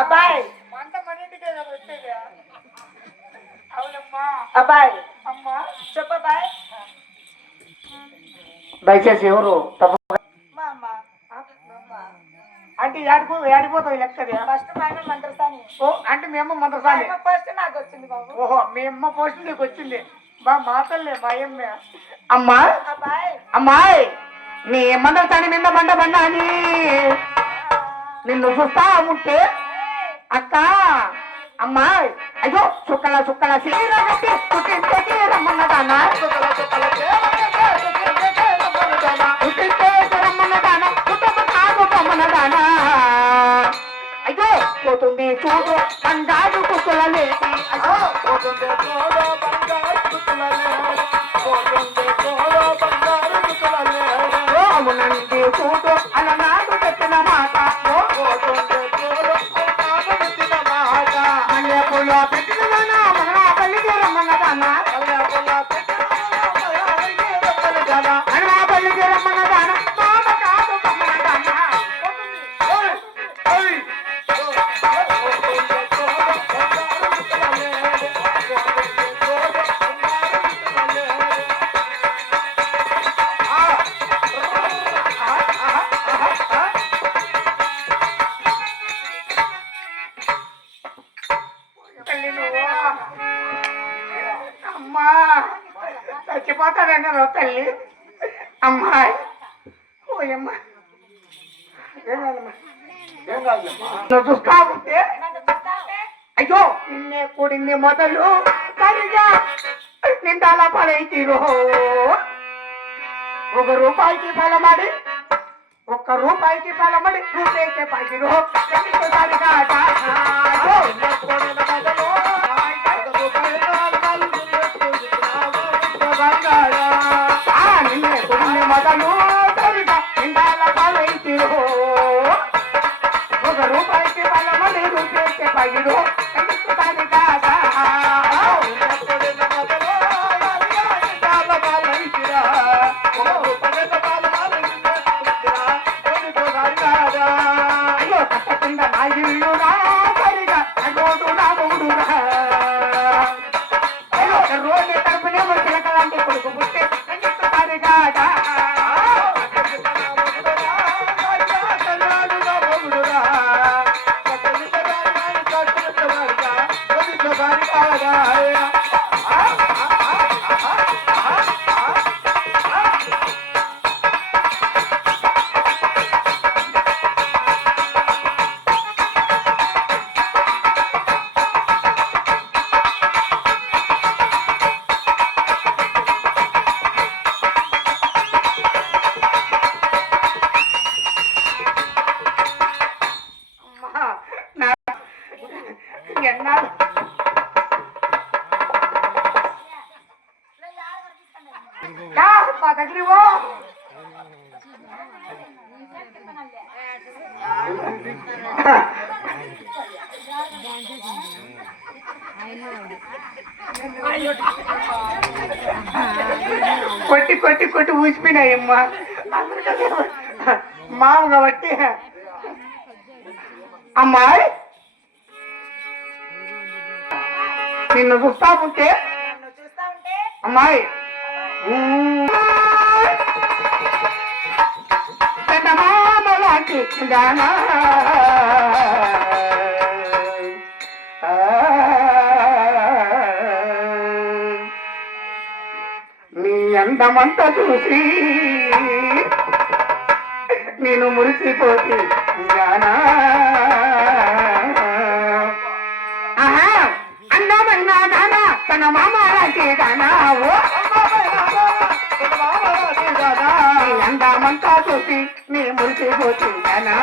అబ్బాయి అబ్బాయి అమ్మా చెప్పబాయ్ దయచేసి ఎవరు అంటే ఏడిపోతావు లెక్కది ఫస్ట్ మేమే మంత్రసాని ఓ అంటే మీ అమ్మ మంత్రసాని ఫస్ట్ నాకు వచ్చింది బాబు ఓహో మీ అమ్మ పోస్ట్ నీకు వచ్చింది బా మాతల్లే మా అమ్మ అమ్మా అబ్బాయి అమ్మాయి నీ మంత్రసాని నిన్న బండ అని నిన్ను చూస్తా ఉంటే అక్క అమ్మాయి అయ్యో చుక్కల సీరగట్టి రమ్మన్నదానా రమ్మన్నదానా అయ్యో పోతుంది చూడు బంగారు కుక్కలలేటి అయ్యో పోతుంది చూడు బంగారు కుక్కలలేటి పోతుంది చూడు బంగారు కుక్కలలేటి అవునండి చూడు అలనాడు చెప్పిన మాట పోతుంది చూడు అలనాడు చెప్పిన మాట మల్లెపూల పెట్టిన మగనాపల్లికి రమ్మన్నదానా మల్లెపూల పెట్టిన మగనాపల్లికి రమ్మన్నదానా మాట కాదు రమ్మన్నదానా అమ్మా చచ్చిపోతాడన్నా తల్లి అమ్మాయి ఓయమ్మా చూస్తా ఉంటే అయ్యో నిన్నే కూడింది మొదలు సరిగా నిండాల పడైతీరో ₹1 బలమడి రూపేసే పైకిరో సరిగా నిన్నే కూడింది మొదలు సరిగా నిండాల పడైతీరో ₹1 బలమడి రూపేసే పైకిరో కొట్టి ఊసిపోయినాయమ్మా మాము కాబట్టి అమ్మాయి నిన్ను చూస్తా ఉంటే అమ్మాయి దానా నీ అందమంతా చూసి నేను మురిసిపోతే గానా అందమైన దానా తన మామారాకే గానా అందమంతా చూసి నీ మురిసిపోతే గానా